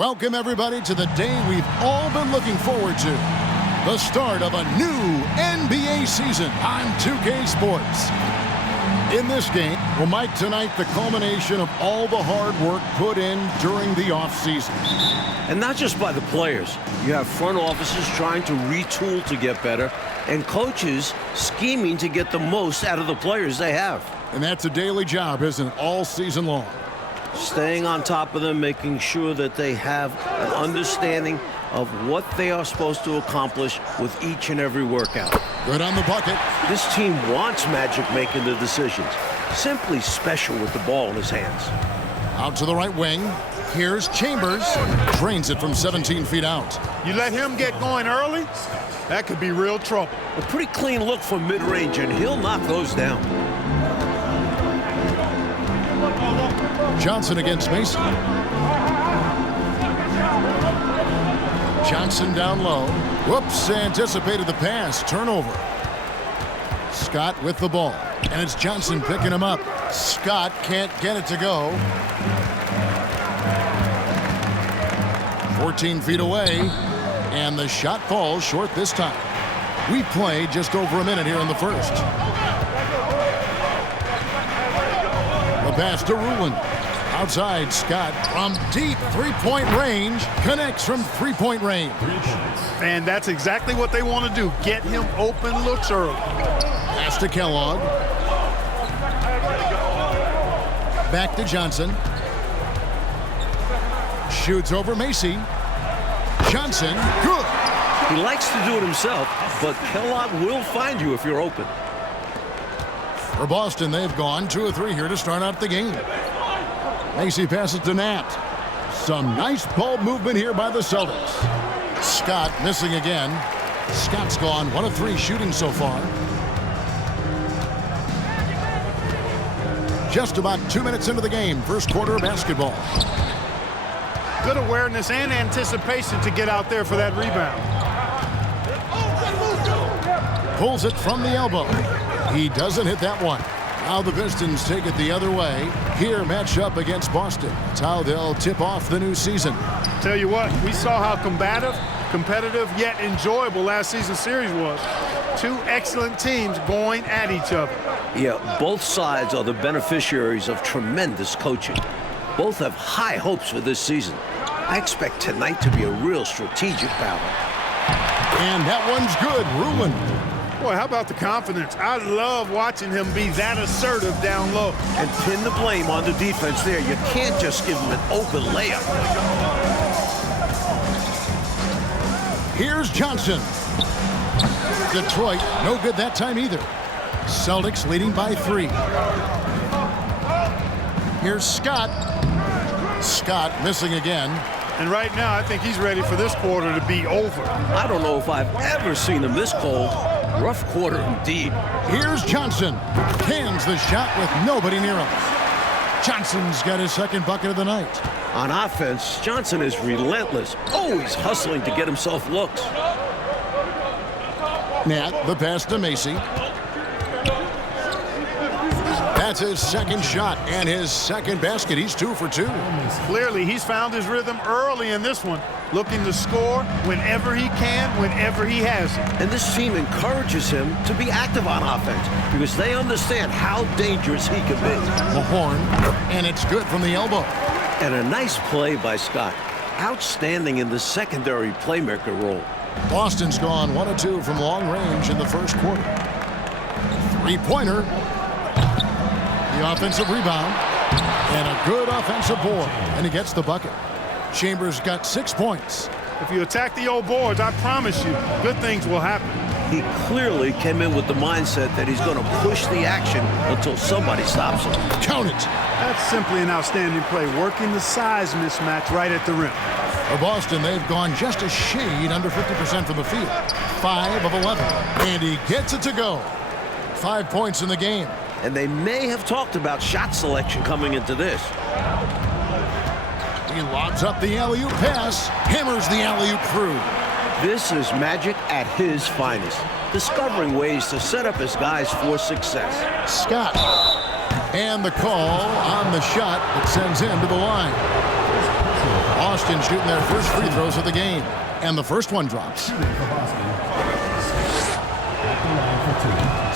Welcome, everybody, to the day we've all been looking forward to. The start of a new NBA season on 2K Sports. In this game, we'll make tonight the culmination of all the hard work put in during the offseason. And not just by the players. You have front offices trying to retool to get better, and coaches scheming to get the most out of the players they have. And that's a daily job, isn't it, all season long? Staying on top of them, making sure that they have an understanding of what they are supposed to accomplish with each and every workout. Good on the bucket. This team wants Magic making the decisions. Simply special with the ball in his hands. Out to the right wing. Here's Chambers. Drains it from 17 feet out. You let him get going early, that could be real trouble. A pretty clean look from mid-range, and he'll knock those down. Johnson against Mason. Johnson down low. Whoops, anticipated the pass. Turnover. Scott with the ball. And it's Johnson picking him up. Scott can't get it to go. 14 feet away. And the shot falls short this time. We played just over a minute here in the first. The pass to Rulin. Outside, Scott from deep three-point range connects from three-point range. And that's exactly what they want to do. Get him open looks early. Pass to Kellogg. Back to Johnson. Shoots over Macy. Johnson, good. He likes to do it himself, but Kellogg will find you if you're open. For Boston, they've gone 2 of 3 here to start out the game. Macy passes to Nat. Some nice ball movement here by the Celtics. Scott missing again. Scott's gone 1 of 3 shooting so far. Just about 2 minutes into the game, first quarter of basketball. Good awareness and anticipation to get out there for that rebound. Pulls it from the elbow. He doesn't hit that one. Now the Pistons take it the other way. Here, match up against Boston. It's how they'll tip off the new season. Tell you what, we saw how combative, competitive, yet enjoyable last season's series was. 2 excellent teams going at each other. Yeah, both sides are the beneficiaries of tremendous coaching. Both have high hopes for this season. I expect tonight to be a real strategic battle. And that one's good. Rulin. Boy, how about the confidence? I love watching him be that assertive down low. And pin the blame on the defense there. You can't just give him an open layup. Here's Johnson. Detroit, no good that time either. Celtics leading by 3. Here's Scott. Scott missing again. And right now, I think he's ready for this quarter to be over. I don't know if I've ever seen him this cold. Rough quarter indeed. Here's Johnson. Cans the shot with nobody near him. Johnson's got his second bucket of the night. On offense, Johnson is relentless, always hustling to get himself looks. Nat, the pass to Macy. That's his second shot and his second basket. He's 2 for 2. Clearly, he's found his rhythm early in this one, looking to score whenever he can, whenever he has it. And this team encourages him to be active on offense because they understand how dangerous he can be. The horn, and it's good from the elbow. And a nice play by Scott. Outstanding in the secondary playmaker role. Boston's gone 1 of 2 from long range in the first quarter. 3-pointer. The offensive rebound. And a good offensive board. And he gets the bucket. Chambers got 6 points. If you attack the old boards, I promise you, good things will happen. He clearly came in with the mindset that he's going to push the action until somebody stops him. Count it. That's simply an outstanding play, working the size mismatch right at the rim. For Boston, they've gone just a shade under 50% from the field. 5 of 11. And he gets it to go. 5 points in the game. And they may have talked about shot selection coming into this. He lobs up the alley-oop pass. Hammers the alley-oop through. This is Magic at his finest. Discovering ways to set up his guys for success. Scott. And the call on the shot that sends him to the line. Boston shooting their first free throws of the game. And the first one drops.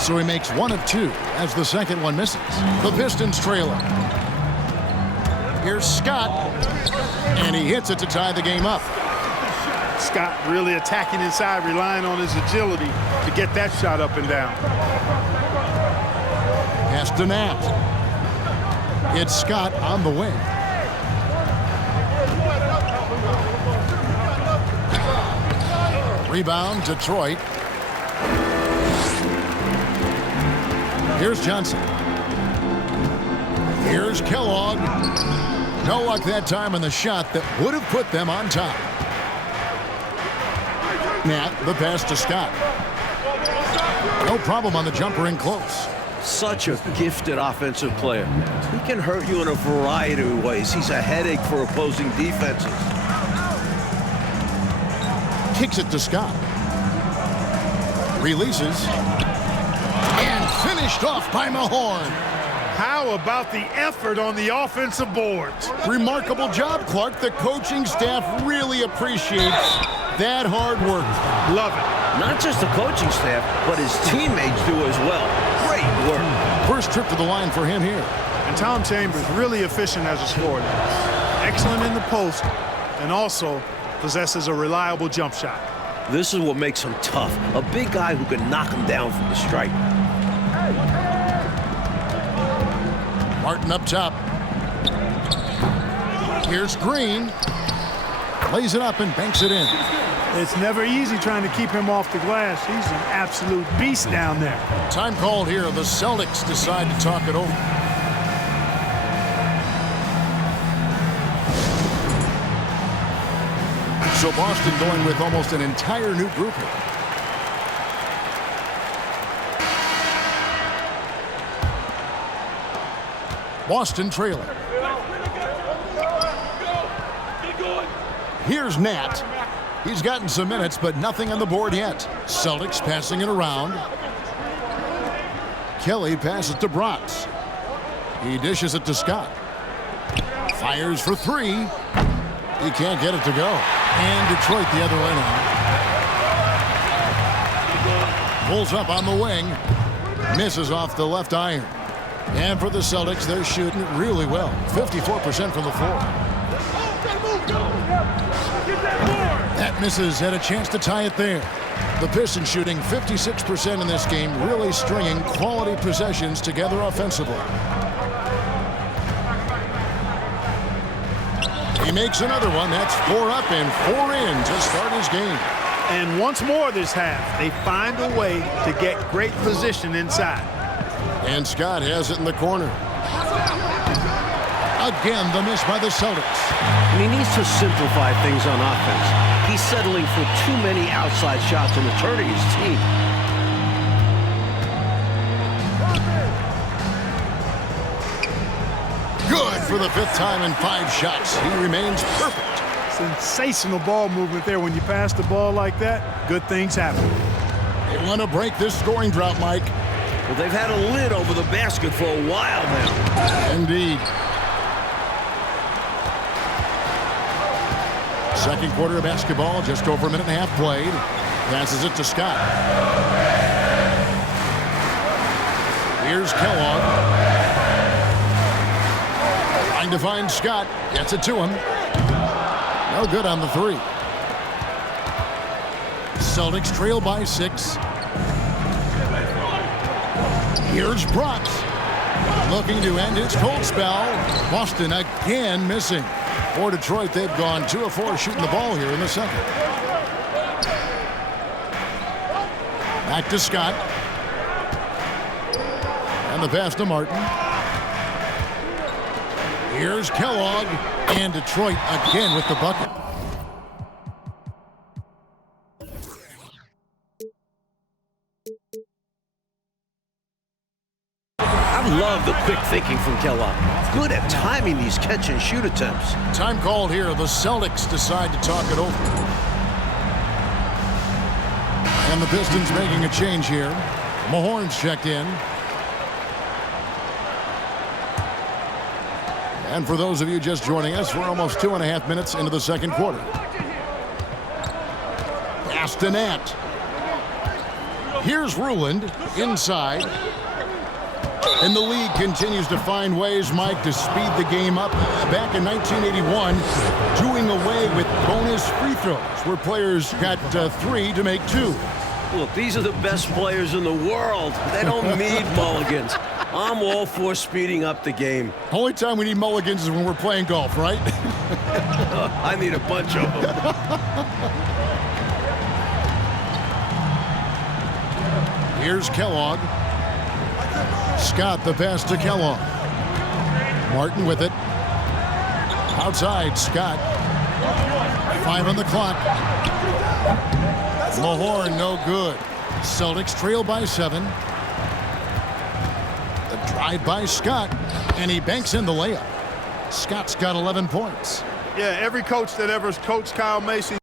So he makes 1 of 2 as the second one misses. The Pistons trail him. Here's Scott. And he hits it to tie the game up. Scott really attacking inside, relying on his agility to get that shot up and down. Pass to Nat. It's Scott on the wing. Rebound, Detroit. Here's Johnson. Here's Kellogg. No luck that time on the shot that would have put them on top. Nat, the pass to Scott. No problem on the jumper in close. Such a gifted offensive player. He can hurt you in a variety of ways. He's a headache for opposing defenses. Kicks it to Scott. Releases. And finished off by Mahorn. How about the effort on the offensive boards? Remarkable job, Clark. The coaching staff really appreciates that hard work. Love it. Not just the coaching staff, but his teammates do as well. Great work. First trip to the line for him here. And Tom Chambers really efficient as a scorer. Excellent in the post and also possesses a reliable jump shot. This is what makes him tough. A big guy who can knock him down from the stripe. Martin up top. Here's Green. Lays it up and banks it in. It's never easy trying to keep him off the glass. He's an absolute beast down there. Time called here. The Celtics decide to talk it over. So Boston going with almost an entire new group here. Boston trailing. Here's Nat. He's gotten some minutes, but nothing on the board yet. Celtics passing it around. Kelly passes to Bronx. He dishes it to Scott. Fires for 3. He can't get it to go. And Detroit the other way now. Pulls up on the wing. Misses off the left iron. And for the Celtics, they're shooting it really well. 54% from the floor. That misses. Had a chance to tie it there. The Pistons shooting 56% in this game, really stringing quality possessions together offensively. He makes another one. That's 4 up and 4 in to start his game. And once more this half, they find a way to get great position inside. And Scott has it in the corner. Again, the miss by the Celtics. And he needs to simplify things on offense. He's settling for too many outside shots and it's hurting his team. Good for the 5th time in 5 shots. He remains perfect. Sensational ball movement there. When you pass the ball like that, good things happen. They want to break this scoring drought, Mike. Well, they've had a lid over the basket for a while now. Indeed. Second quarter of basketball, just over a minute and a half played. Passes it to Scott. Here's Kellogg. Trying to find Scott. Gets it to him. No good on the 3. Celtics trail by 6. Here's Bronx. Looking to end his cold spell. Boston again missing. For Detroit, they've gone 2 of 4 shooting the ball here in the second. Back to Scott. And the pass to Martin. Here's Kellogg. And Detroit again with the bucket. I love the quick thinking from Kellogg. Good at timing these catch-and-shoot attempts. Time called here. The Celtics decide to talk it over. And the Pistons making a change here. Mahorn's checked in. And for those of you just joining us, we're almost 2.5 minutes into the second quarter. Castanet. Here's Ruland inside. And the league continues to find ways, Mike, to speed the game up. Back in 1981, doing away with bonus free throws, where players got 3 to make 2. Look, these are the best players in the world. They don't need mulligans. I'm all for speeding up the game. Only time we need mulligans is when we're playing golf, right? I need a bunch of them. Here's Kellogg. Scott, the pass to Kellogg. Martin with it. Outside, Scott. 5 on the clock. Mahorn, no good. Celtics trail by 7. The drive by Scott, and he banks in the layup. Scott's got 11 points. Yeah, every coach that ever coached Kyle Macy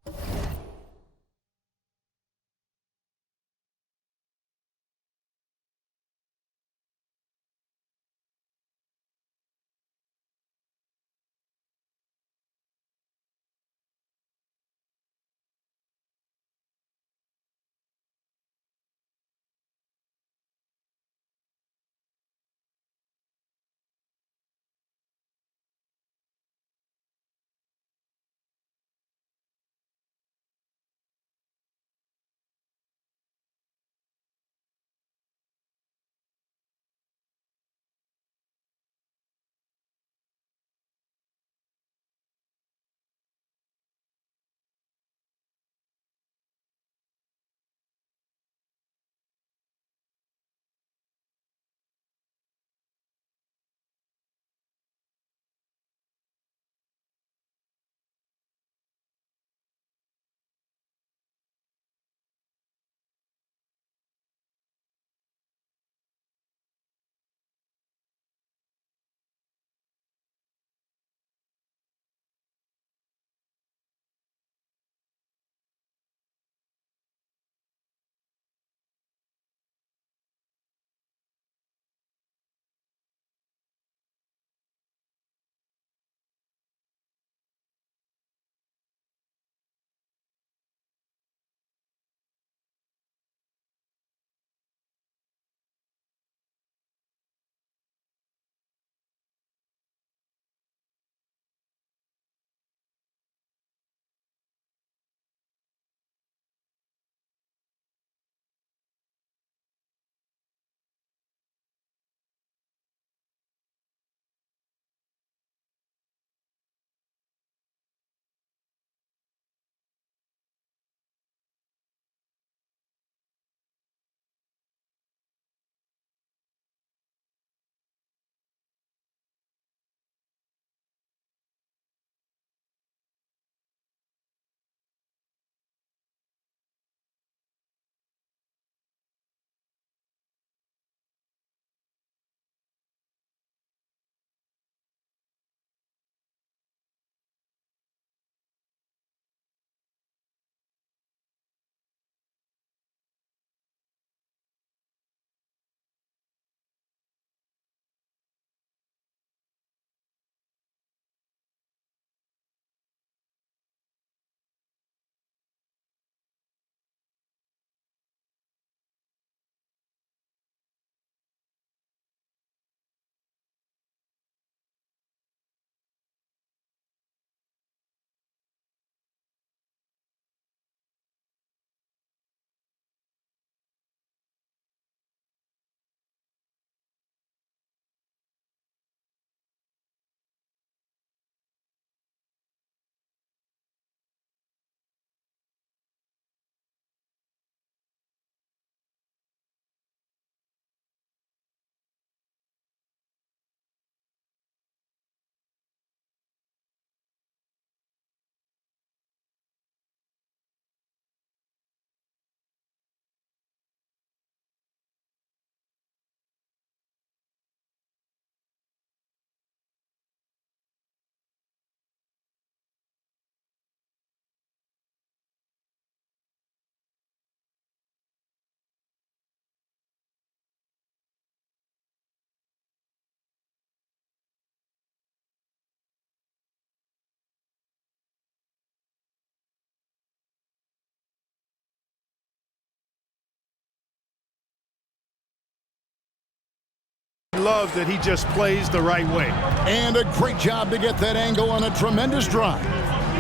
loves that he just plays the right way. And a great job to get that angle on a tremendous drive.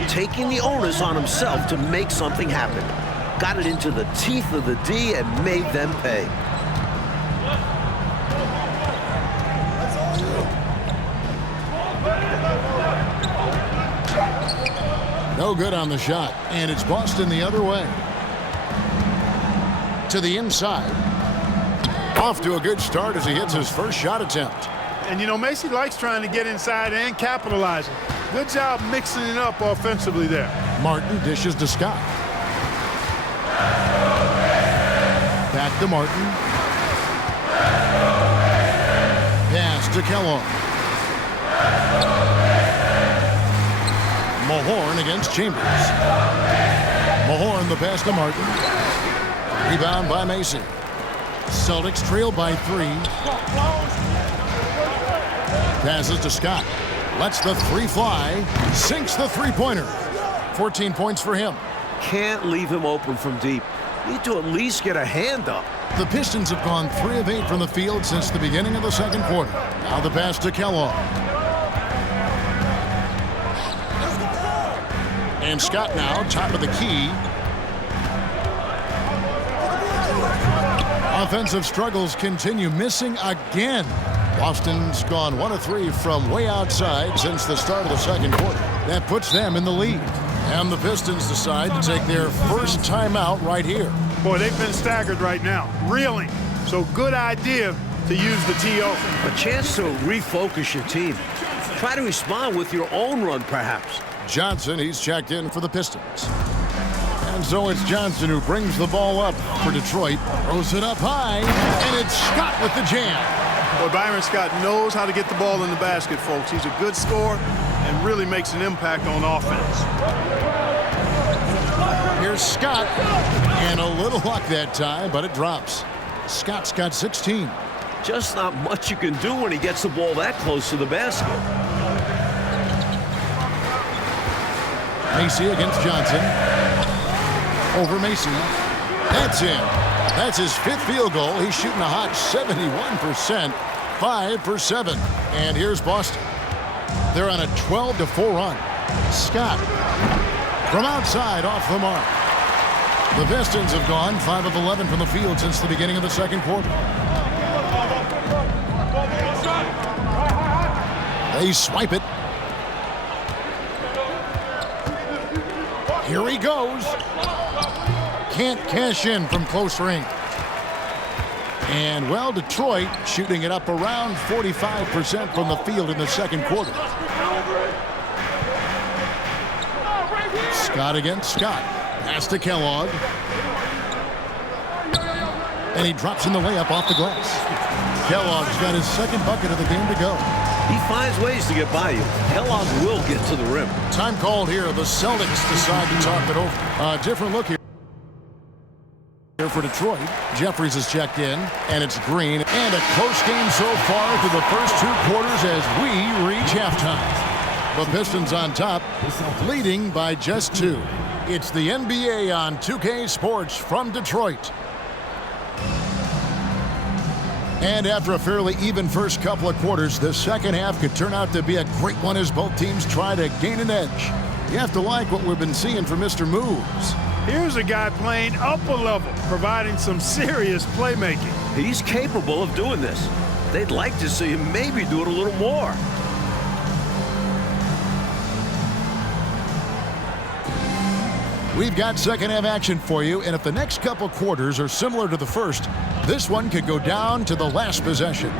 Taking the onus on himself to make something happen. Got it into the teeth of the D and made them pay. No good on the shot, and it's Boston the other way. To the inside. Off to a good start as he hits his first shot attempt. And, you know, Macy likes trying to get inside and capitalizing. Good job mixing it up offensively there. Martin dishes to Scott. Back to Martin. Pass to Kellogg. Mahorn against Chambers. Mahorn the pass to Martin. Rebound by Macy. Celtics trail by 3. Passes to Scott. Lets the 3 fly. Sinks the three-pointer. 14 points for him. Can't leave him open from deep. Need to at least get a hand up. The Pistons have gone 3 of 8 from the field since the beginning of the second quarter. Now the pass to Kellogg. And Scott now, top of the key. Offensive struggles continue, missing again. Boston's gone 1 of 3 from way outside since the start of the second quarter. That puts them in the lead. And the Pistons decide to take their first timeout right here. Boy, they've been staggered right now. Reeling. So good idea to use the TO. A chance to refocus your team. Try to respond with your own run, perhaps. Johnson, he's checked in for the Pistons. And so it's Johnson who brings the ball up for Detroit. Throws it up high, and it's Scott with the jam. Boy, Byron Scott knows how to get the ball in the basket, folks. He's a good scorer and really makes an impact on offense. Here's Scott, and a little luck that time, but it drops. Scott's got 16. Just not much you can do when he gets the ball that close to the basket. Macy against Johnson. Over Macy. That's in. That's his 5th field goal. He's shooting a hot 71%. 5 for 7. And here's Boston. They're on a 12-4 run. Scott from outside off the mark. The Pistons have gone 5 of 11 from the field since the beginning of the second quarter. They swipe it. Here he goes. Can't cash in from close range. And, well, Detroit shooting it up around 45% from the field in the second quarter. Scott against Scott. Pass to Kellogg. And he drops in the layup off the glass. Kellogg's got his second bucket of the game to go. He finds ways to get by you. Kellogg will get to the rim. Time called here. The Celtics decide to talk it over. Different look here for Detroit. Jeffries is checked in, and it's Green. And a close game so far through the first 2 quarters as we reach halftime. The Pistons on top, leading by just 2. It's the NBA on 2K Sports from Detroit. And after a fairly even first couple of quarters, the second half could turn out to be a great one as both teams try to gain an edge. You have to like what we've been seeing from Mr. Moves. Here's a guy playing up a level, providing some serious playmaking. He's capable of doing this. They'd like to see him maybe do it a little more. We've got second half action for you, and if the next couple quarters are similar to the first, this one could go down to the last possession.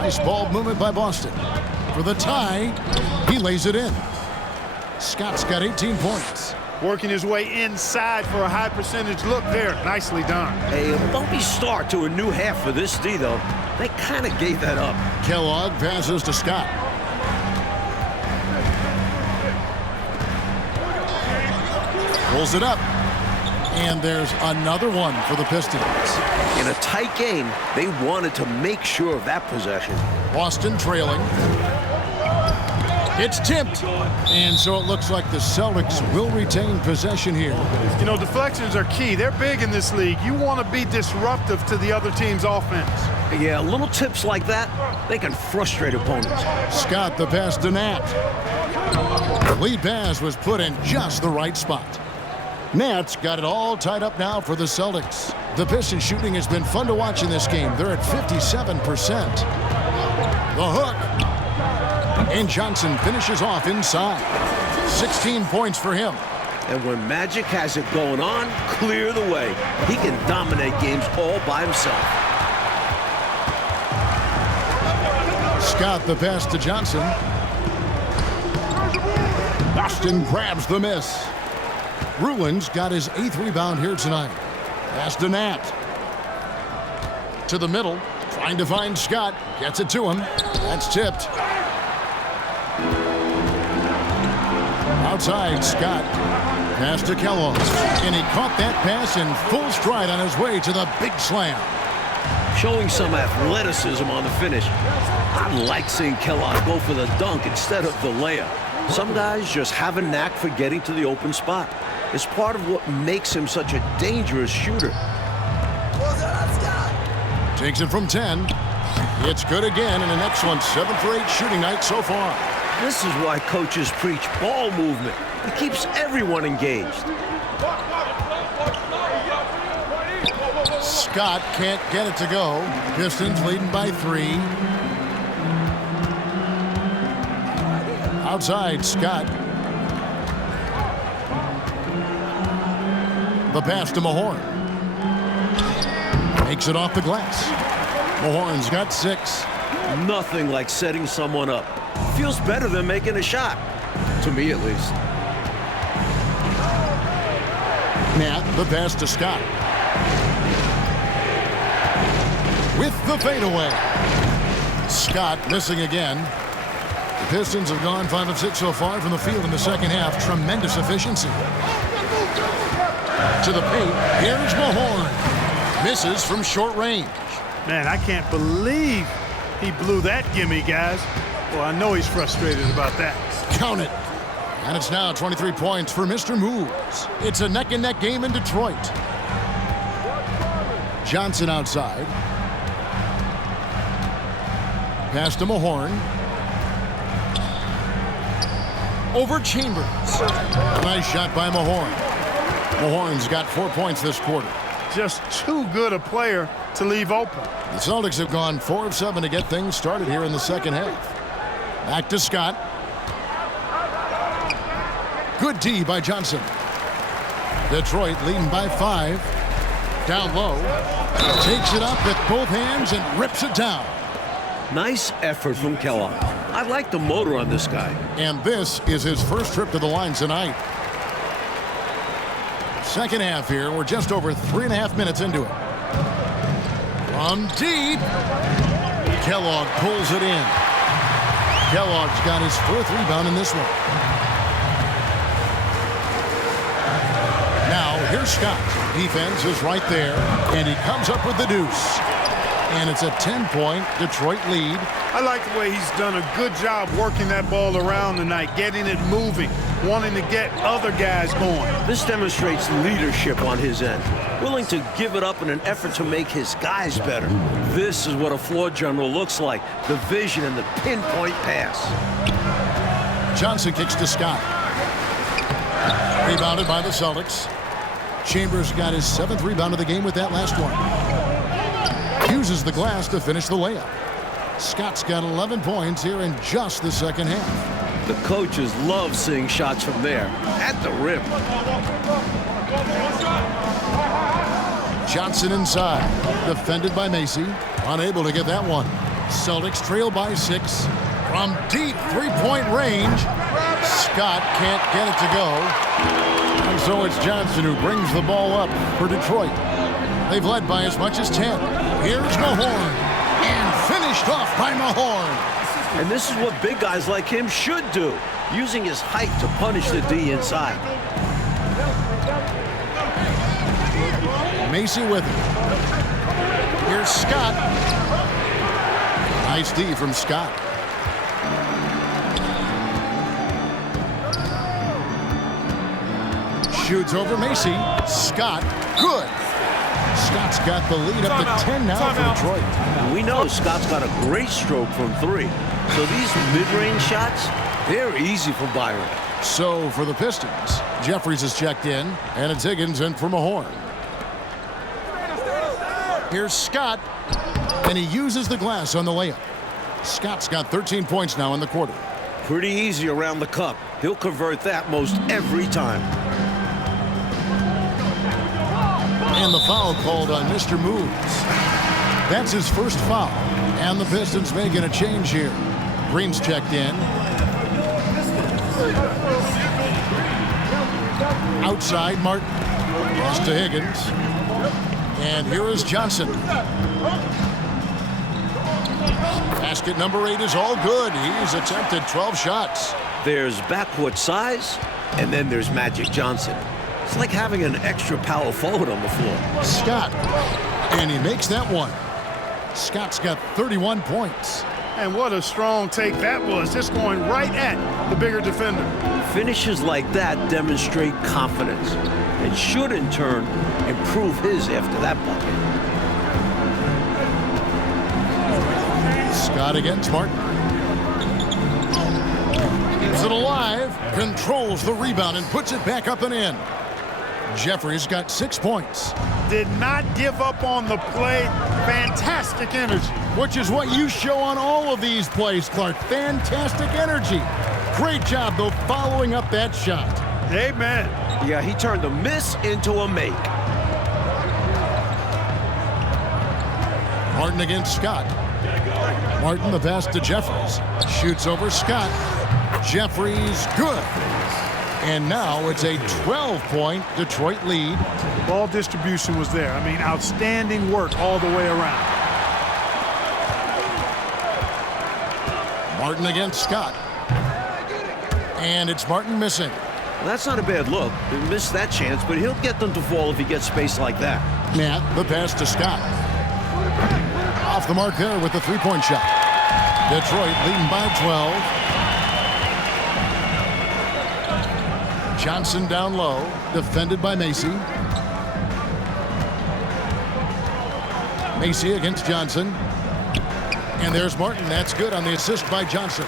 Nice ball movement by Boston. For the tie, he lays it in. Scott's got 18 points. Working his way inside for a high percentage look there. Nicely done. A bumpy start to a new half for this D, though. They kind of gave that up. Kellogg passes to Scott. Pulls it up. And there's another one for the Pistons. In a tight game, they wanted to make sure of that possession. Boston trailing. It's tipped. And so it looks like the Celtics will retain possession here. You know, deflections are key. They're big in this league. You want to be disruptive to the other team's offense. Yeah, little tips like that, they can frustrate opponents. Scott the pass to Nat. The lead pass was put in just the right spot. Nat's got it all tied up now for the Celtics. The Pistons shooting has been fun to watch in this game. They're at 57%. The hook. And Johnson finishes off inside. 16 points for him. And when Magic has it going on, clear the way. He can dominate games all by himself. Scott the pass to Johnson. Boston grabs the miss. Ruins got his 8th rebound here tonight. Pass to Nat. To the middle. Trying to find Scott. Gets it to him. That's tipped. Outside, Scott. Pass to Kellogg. And he caught that pass in full stride on his way to the big slam. Showing some athleticism on the finish. I like seeing Kellogg go for the dunk instead of the layup. Some guys just have a knack for getting to the open spot. It's part of what makes him such a dangerous shooter. Takes it from 10. It's good again, and an excellent 7 for 8 shooting night so far. This is why coaches preach ball movement. It keeps everyone engaged. Scott can't get it to go. Pistons leading by 3. Outside, Scott. The pass to Mahorn. Makes it off the glass. Mahorn's got 6. Nothing like setting someone up. Feels better than making a shot. To me, at least. Nat, the pass to Scott. With the fadeaway. Scott missing again. The Pistons have gone 5 of 6 so far from the field in the second half. Tremendous efficiency. To the paint. Here's Mahorn. Misses from short range. Man, I can't believe he blew that gimme, guys. Well, I know he's frustrated about that. Count it. And it's now 23 points for Mr. Moves. It's a neck-and-neck game in Detroit. Johnson outside. Pass to Mahorn. Over Chambers. Nice shot by Mahorn. Mahorn's got 4 points this quarter. Just too good a player to leave open. The Celtics have gone 4 of 7 to get things started here in the second half. Back to Scott. Good D by Johnson. Detroit leading by 5. Down low. Takes it up with both hands and rips it down. Nice effort from Kellogg. I like the motor on this guy. And this is his first trip to the line tonight. Second half here. We're just over 3.5 minutes into it. From deep. Kellogg pulls it in. Kellogg's got his 4th rebound in this one. Now, here's Scott. Defense is right there, and he comes up with the deuce. And it's a 10-point Detroit lead. I like the way he's done a good job working that ball around tonight, getting it moving, wanting to get other guys going. This demonstrates leadership on his end, willing to give it up in an effort to make his guys better. This is what a floor general looks like, the vision and the pinpoint pass. Johnson kicks to Scott. Rebounded by the Celtics. Chambers got his 7th rebound of the game with that last one. Uses the glass to finish the layup. Scott's got 11 points here in just the second half. The coaches love seeing shots from there, at the rim. Johnson inside. Defended by Macy. Unable to get that one. Celtics trail by 6. From deep 3-point range. Scott can't get it to go. And so it's Johnson who brings the ball up for Detroit. They've led by as much as 10. Here's Mahorn. And finished off by Mahorn. And this is what big guys like him should do, using his height to punish the D inside. Macy with it. Here's Scott. Nice D from Scott. Shoots over Macy. Scott, good. Scott's got the lead up to 10 now for Detroit. And we know Scott's got a great stroke from 3. So these mid-range shots, they're easy for Byron. So for the Pistons, Jeffries is checked in, and it's Higgins in for Mahorn. Here's Scott, and he uses the glass on the layup. Scott's got 13 points now in the quarter. Pretty easy around the cup. He'll convert that most every time. And the foul called on Mr. Moves. That's his first foul. And the Pistons making a change here. Green's checked in. Outside, Martin. Pass to Higgins. And here is Johnson. Basket number 8 is all good. He's attempted 12 shots. There's backcourt size, and then there's Magic Johnson. It's like having an extra power forward on the floor. Scott. And he makes that one. Scott's got 31 points. And what a strong take that was, just going right at the bigger defender. Finishes like that demonstrate confidence and should, in turn, improve his after that bucket. Scott against Martin. Keeps it alive, controls the rebound and puts it back up and in. Jeffries got 6 points. Did not give up on the play. Fantastic energy. Which is what you show on all of these plays, Clark. Fantastic energy. Great job, though, following up that shot. Amen. Yeah, he turned a miss into a make. Martin against Scott. Martin the pass to Jeffries. Shoots over Scott. Jeffries, good. And now it's a 12-point Detroit lead. Ball distribution was there. I mean, outstanding work all the way around. Martin against Scott. And it's Martin missing. Well, that's not a bad look. He missed that chance, but he'll get them to fall if he gets space like that. Matt, the pass to Scott. Off the mark there with the three-point shot. Detroit leading by 12. Johnson down low, defended by Macy. Macy against Johnson. And there's Martin. That's good on the assist by Johnson.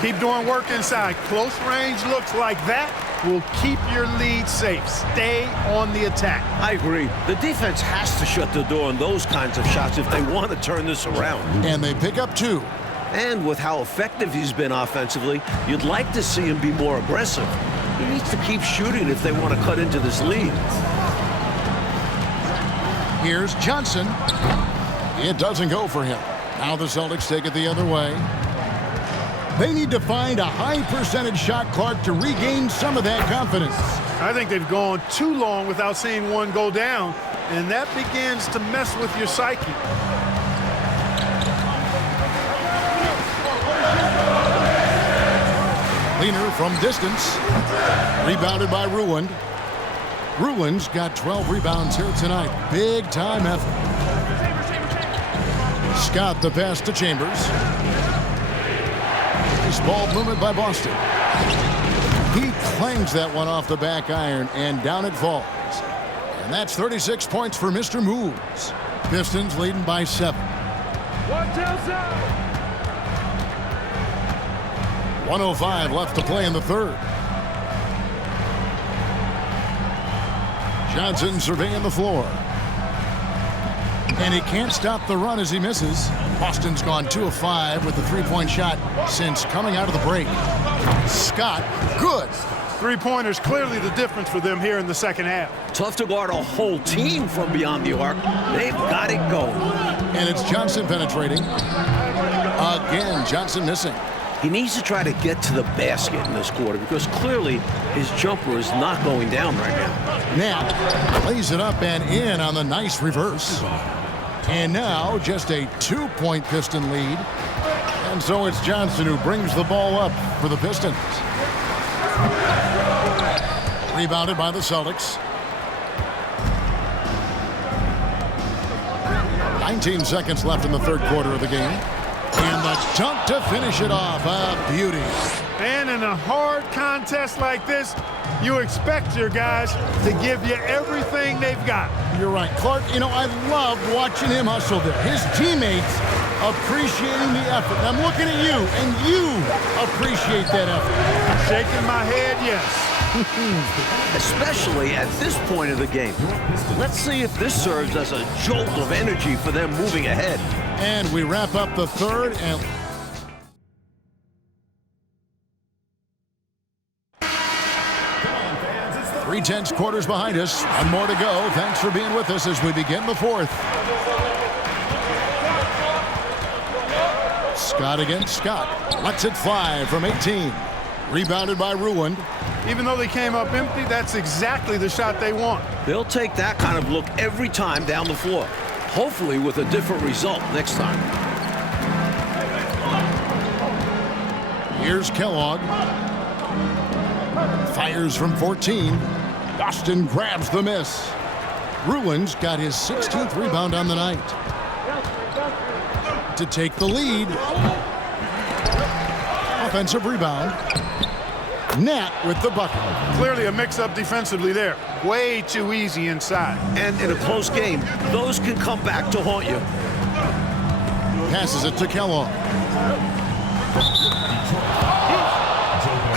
Keep doing work inside. Close range looks like that will keep your lead safe. Stay on the attack. I agree. The defense has to shut the door on those kinds of shots if they want to turn this around. And they pick up 2. And with how effective he's been offensively, you'd like to see him be more aggressive. He needs to keep shooting if they want to cut into this lead. Here's Johnson. It doesn't go for him. Now the Celtics take it the other way. They need to find a high percentage shot, Clark, to regain some of that confidence. I think they've gone too long without seeing one go down, and that begins to mess with your psyche. Leaner from distance. Rebounded by Ruland. Ruland's got 12 rebounds here tonight. Big time effort. Scott the pass to Chambers. Nice ball movement by Boston. He clangs that one off the back iron, and down it falls. And that's 36 points for Mr. Moves. Pistons leading by 7. 1:05 left to play in the third. Johnson surveying the floor. And he can't stop the run as he misses. Boston's gone 2 of 5 with the three-point shot since coming out of the break. Scott, good. Three-pointers clearly the difference for them here in the second half. Tough to guard a whole team from beyond the arc. They've got it going. And it's Johnson penetrating. Again, Johnson missing. He needs to try to get to the basket in this quarter because clearly his jumper is not going down right now. Knapp plays it up and in on the nice reverse. And now just a 2-point Piston lead. And so it's Johnson who brings the ball up for the Pistons. Rebounded by the Celtics. 19 seconds left in the third quarter of the game. And the dunk to finish it off. A beauty. And in a hard contest like this, you expect your guys to give you everything they've got. You're right, Clark. You know, I loved watching him hustle there. His teammates appreciating the effort. And I'm looking at you, and you appreciate that effort. Shaking my head, yes. Especially at this point of the game. Let's see if this serves as a jolt of energy for them moving ahead. And we wrap up the third. And 3/10 quarters behind us. One more to go. Thanks for being with us as we begin the fourth. Scott against Scott. Lets it fly from 18. Rebounded by Ruland. Even though they came up empty, that's exactly the shot they want. They'll take that kind of look every time down the floor. Hopefully with a different result next time. Here's Kellogg. Fires from 14. Boston grabs the miss. Ruland's got his 16th rebound on the night. To take the lead. Offensive rebound. Nat with the bucket. Clearly a mix-up defensively there. Way too easy inside. And in a close game, those can come back to haunt you. Passes it to Kellogg.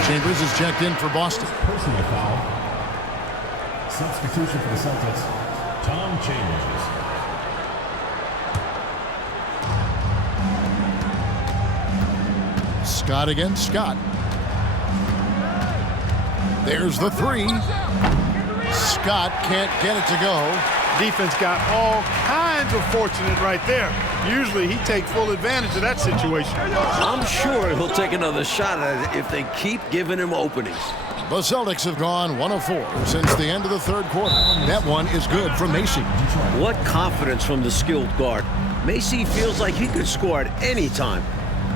Chambers is checked in for Boston. Personal foul. Substitution for the Celtics, Tom Chambers. Scott against Scott. There's the three. Scott can't get it to go. Defense got all kinds of fortunate right there. Usually he takes full advantage of that situation. I'm sure he'll take another shot at it if they keep giving him openings. The Celtics have gone 1 of 4 since the end of the third quarter. That one is good from Macy. What confidence from the skilled guard. Macy feels like he could score at any time.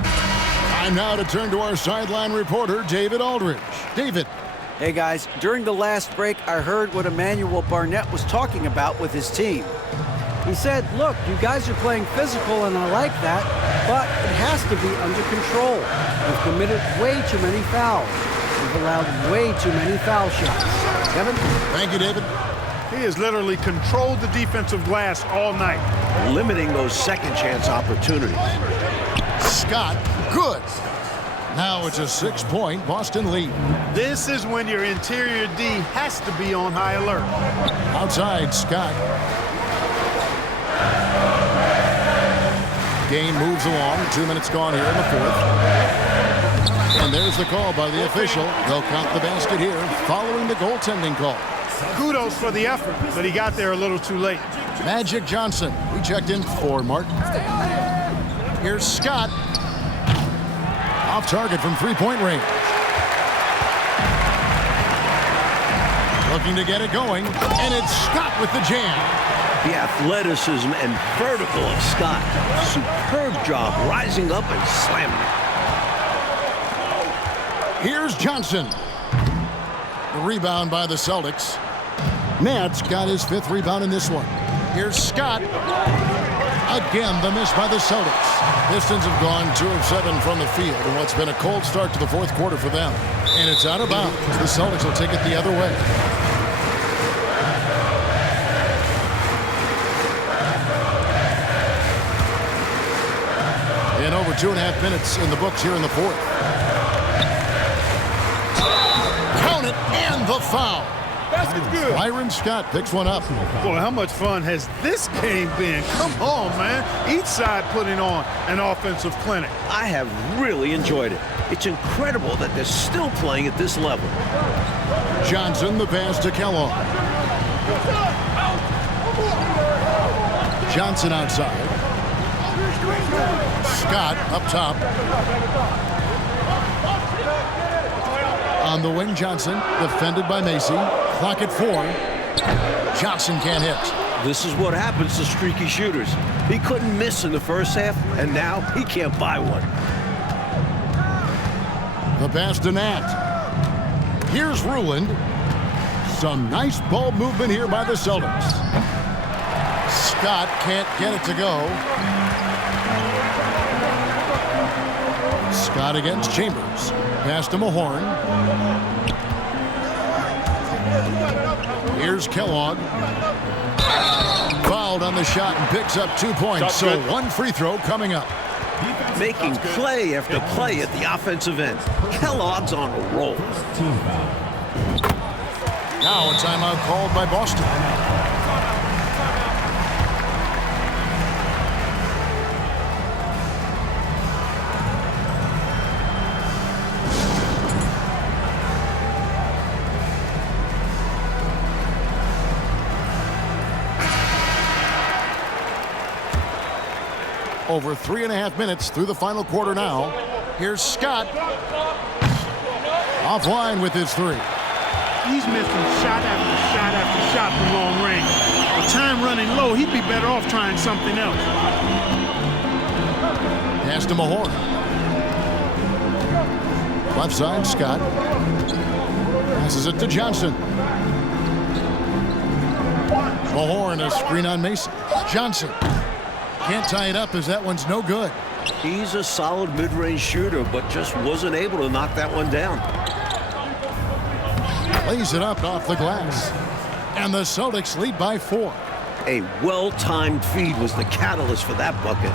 Time now to turn to our sideline reporter, David Aldridge. David. Hey guys, during the last break, I heard what Emmanuel Barnett was talking about with his team. He said, look, you guys are playing physical and I like that, but it has to be under control. We've committed way too many fouls. We've allowed way too many foul shots. Kevin? Thank you, David. He has literally controlled the defensive glass all night. Limiting those second chance opportunities. Scott, good. Now it's a 6-point Boston lead. This is when your interior D has to be on high alert. Outside, Scott. Game moves along. 2 minutes gone here in the fourth. And there's the call by the official. They'll count the basket here following the goaltending call. Kudos for the effort, but he got there a little too late. Magic Johnson. We checked in for Martin. Here's Scott. Off target from three-point range. Looking to get it going. And it's Scott with the jam. The athleticism and vertical of Scott. Superb job rising up and slamming it. Here's Johnson. The rebound by the Celtics. Nat's got his 5th rebound in this one. Here's Scott. Again, the miss by the Celtics. Pistons have gone 2 of 7 from the field in what's been a cold start to the fourth quarter for them. And it's out of bounds. The Celtics will take it the other way. And over 2.5 minutes in the books here in the fourth. Count it, and the foul. Basket's good. Byron Scott picks one up. Boy, how much fun has this game been? Come on, man. Each side putting on an offensive clinic. I have really enjoyed it. It's incredible that they're still playing at this level. Johnson, the pass to Kellogg. Johnson outside. Scott up top. On the wing, Johnson, defended by Macy. Clock at 4. Johnson can't hit. This is what happens to streaky shooters. He couldn't miss in the first half, and now he can't buy one. The pass to Nat. Here's Ruland. Some nice ball movement here by the Celtics. Scott can't get it to go. Scott against Chambers. Pass to Mahorn. Here's Kellogg. Fouled on the shot and picks up 2 points. So one free throw coming up. Making play after play at the offensive end. Kellogg's on a roll. Team foul. Now a timeout called by Boston. Over 3.5 minutes through the final quarter now. Here's Scott. Offline with his three. He's missing shot after shot after shot from long range. With time running low, he'd be better off trying something else. Pass to Mahorn. Left side, Scott. Passes it to Johnson. Mahorn, a screen on Mason. Johnson. Can't tie it up as that one's no good. He's a solid mid-range shooter, but just wasn't able to knock that one down. Lays it up off the glass. And the Celtics lead by 4. A well-timed feed was the catalyst for that bucket.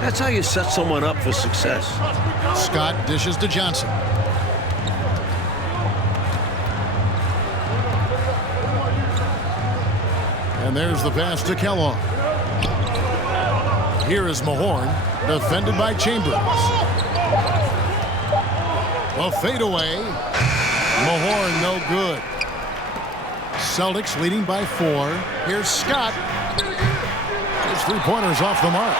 That's how you set someone up for success. Scott dishes to Johnson. And there's the pass to Kellogg. Here is Mahorn, defended by Chambers. A fadeaway. Mahorn, no good. Celtics leading by 4. Here's Scott. His three-pointers off the mark.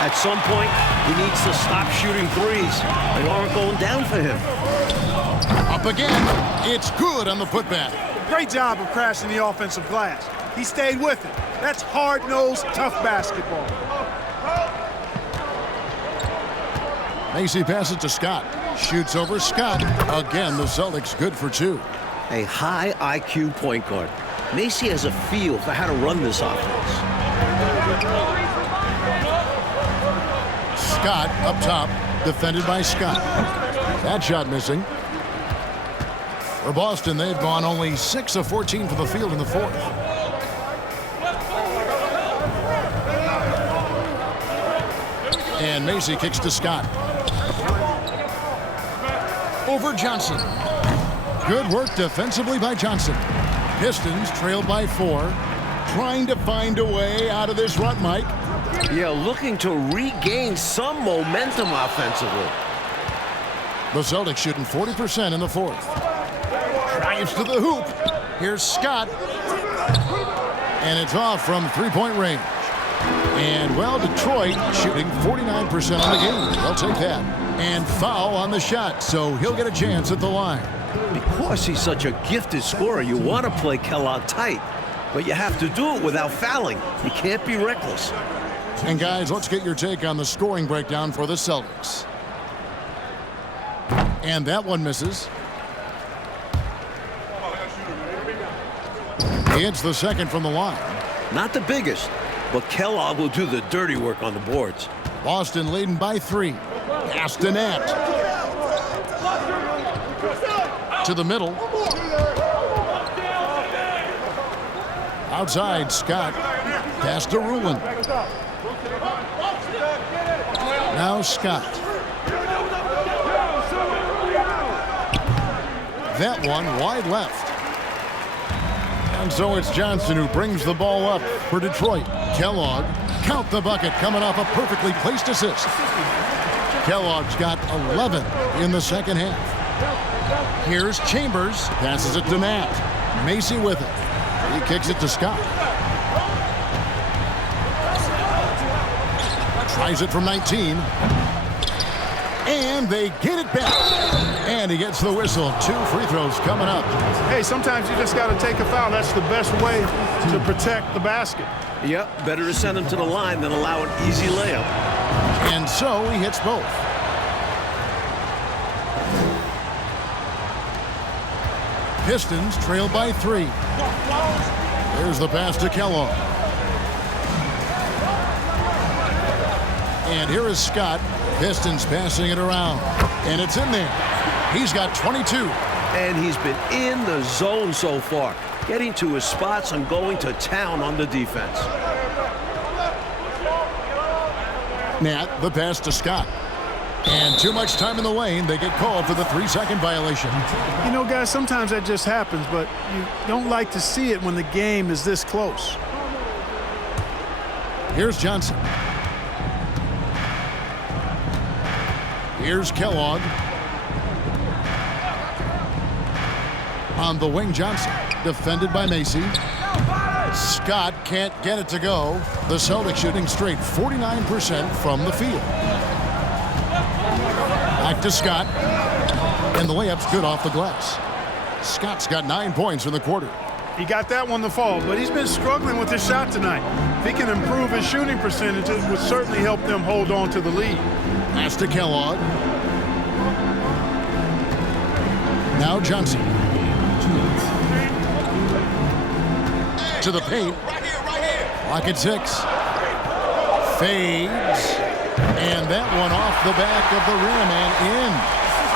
At some point, he needs to stop shooting threes. They aren't going down for him. Up again. It's good on the putback. Great job of crashing the offensive glass. He stayed with it. That's hard-nosed, tough basketball. Macy passes to Scott. Shoots over Scott. Again, the Celtics good for 2. A high IQ point guard. Macy has a feel for how to run this offense. Scott up top, defended by Scott. That shot missing. For Boston, they've gone only 6 of 14 for the field in the fourth. And Macy kicks to Scott. Over Johnson. Good work defensively by Johnson. Pistons trailed by 4. Trying to find a way out of this rut, Mike. Yeah, looking to regain some momentum offensively. The Celtics shooting 40% in the fourth. Drives to the hoop. Here's Scott. And it's off from three-point range. And, well, Detroit shooting 49% on the game. They'll take that. And foul on the shot, so he'll get a chance at the line. Because he's such a gifted scorer, you want to play Kellogg tight. But you have to do it without fouling. You can't be reckless. And, guys, let's get your take on the scoring breakdown for the Celtics. And that one misses. It's the second from the line. Not the biggest, but Kellogg will do the dirty work on the boards. Boston leading by 3. Pass to Nant. To the middle. Outside, Scott. Pass to Rulin. Now Scott. That one wide left. And so it's Johnson who brings the ball up for Detroit. Kellogg, count the bucket, coming off a perfectly placed assist. Kellogg's got 11 in the second half. Here's Chambers, passes it to Nat. Macy with it. He kicks it to Scott. Tries it from 19. And they get it back. And he gets the whistle. 2 free throws coming up. Hey, sometimes you just got to take a foul. That's the best way to protect the basket. Yep, better to send him to the line than allow an easy layup. And so he hits both. Pistons trail by 3. There's the pass to Kellogg. And here is Scott. Pistons passing it around. And it's in there. He's got 22. And he's been in the zone so far, getting to his spots and going to town on the defense. Nat, the pass to Scott. And too much time in the lane. They get called for the 3-second violation. You know, guys, sometimes that just happens, but you don't like to see it when the game is this close. Here's Johnson. Here's Kellogg. On the wing, Johnson. Defended by Macy. Scott can't get it to go. The Celtics shooting straight 49% from the field. Back to Scott. And the layup's good off the glass. Scott's got 9 points in the quarter. He got that one to fall, but he's been struggling with his shot tonight. If he can improve his shooting percentage, it would certainly help them hold on to the lead. Pass to Kellogg. Now Johnson. To the paint. Clock at 6. Fades. And that one off the back of the rim and in.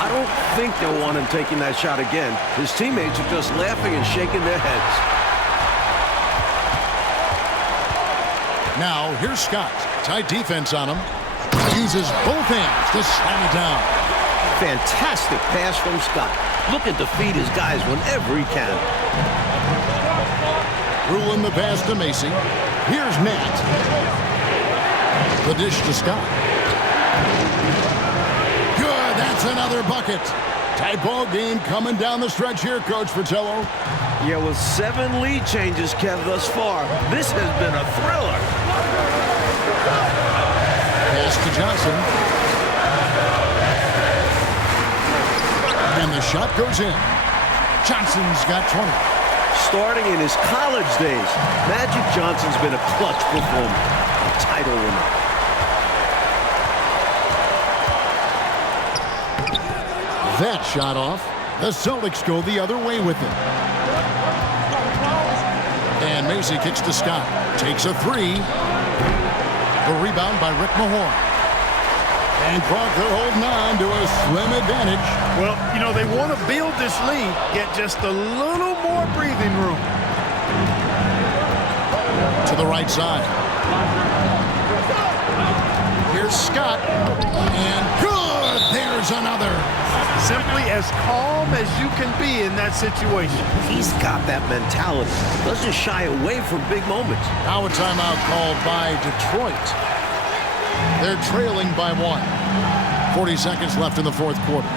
I don't think they'll want him taking that shot again. His teammates are just laughing and shaking their heads. Now, here's Scott. Tight defense on him. Uses both hands to slam it down. Fantastic pass from Scott. Looking to feed his guys whenever he can. Ruling the pass to Macy. Here's Nat. The dish to Scott. Good, that's another bucket. Tight ball game coming down the stretch here, Coach Fratello. Yeah, with 7 lead changes, Kev, thus far, this has been a thriller. Pass to Johnson. And the shot goes in. Johnson's got 20. Starting in his college days, Magic Johnson's been a clutch performer, a title winner. That shot off. The Celtics go the other way with it. And Macy kicks to Scott. Takes a 3. The rebound by Rick Mahorn. And Crawford holding on to a slim advantage. Well, you know, they want to build this lead, get just a little more breathing room. To the right side. Here's Scott. And good! There's another. Simply as calm as you can be in that situation. He's got that mentality. Doesn't shy away from big moments. Now a timeout called by Detroit. They're trailing by 1. 40 seconds left in the fourth quarter.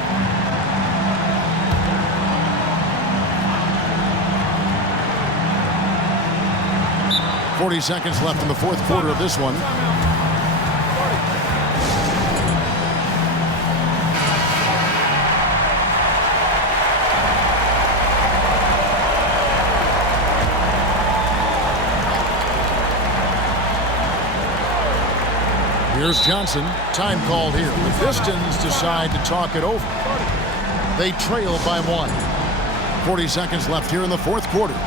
Seconds left in the fourth quarter of this one. Here's Johnson. Time called here. The Pistons decide to talk it over. They trail by 1. 40 seconds left here in the fourth quarter.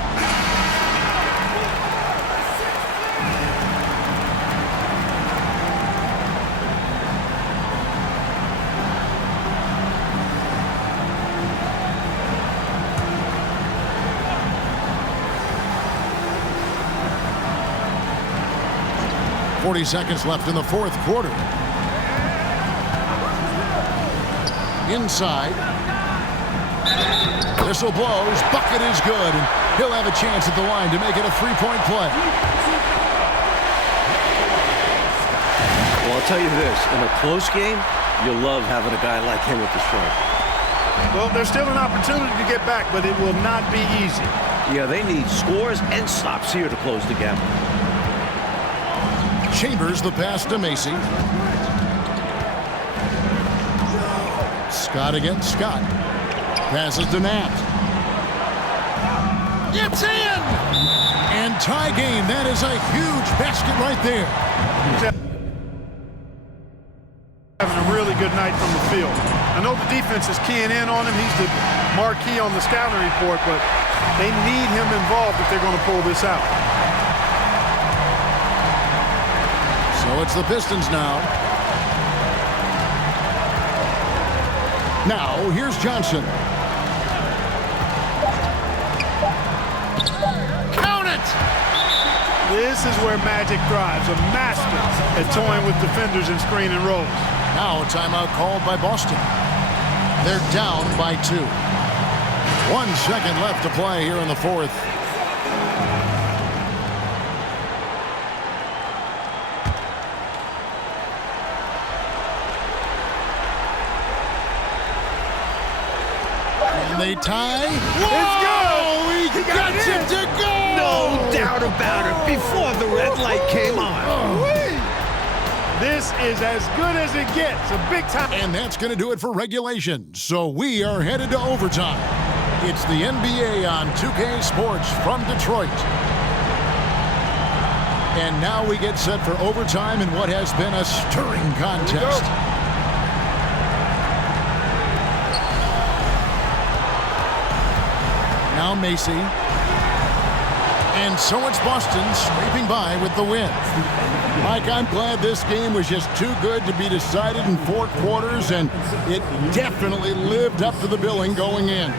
Seconds left in the fourth quarter. Inside. Whistle blows. Bucket is good. And he'll have a chance at the line to make it a 3-point play. Well, I'll tell you this. In a close game, you love having a guy like him with the stroke. Well, there's still an opportunity to get back, but it will not be easy. Yeah, they need scores and stops here to close the gap. Chambers the pass to Macy. Scott against Scott. Passes to Nat. It's in! And tie game. That is a huge basket right there. Having a really good night from the field. I know the defense is keying in on him. He's the marquee on the scouting report, but they need him involved if they're going to pull this out. So it's the Pistons now. Now, here's Johnson. Count it! This is where Magic thrives, a master at toying with defenders and screen and rolls. Now a timeout called by Boston. They're down by 2. 1 second left to play here in the fourth. And they tie. Whoa! He got it to go! No doubt about it. Before the red light came on. This is as good as it gets. A big time. And that's going to do it for regulation. So we are headed to overtime. It's the NBA on 2K Sports from Detroit. And now we get set for overtime in what has been a stirring contest. Now Macy. And so it's Boston scraping by with the win. Mike, I'm glad this game was just too good to be decided in 4 quarters, and it definitely lived up to the billing going in.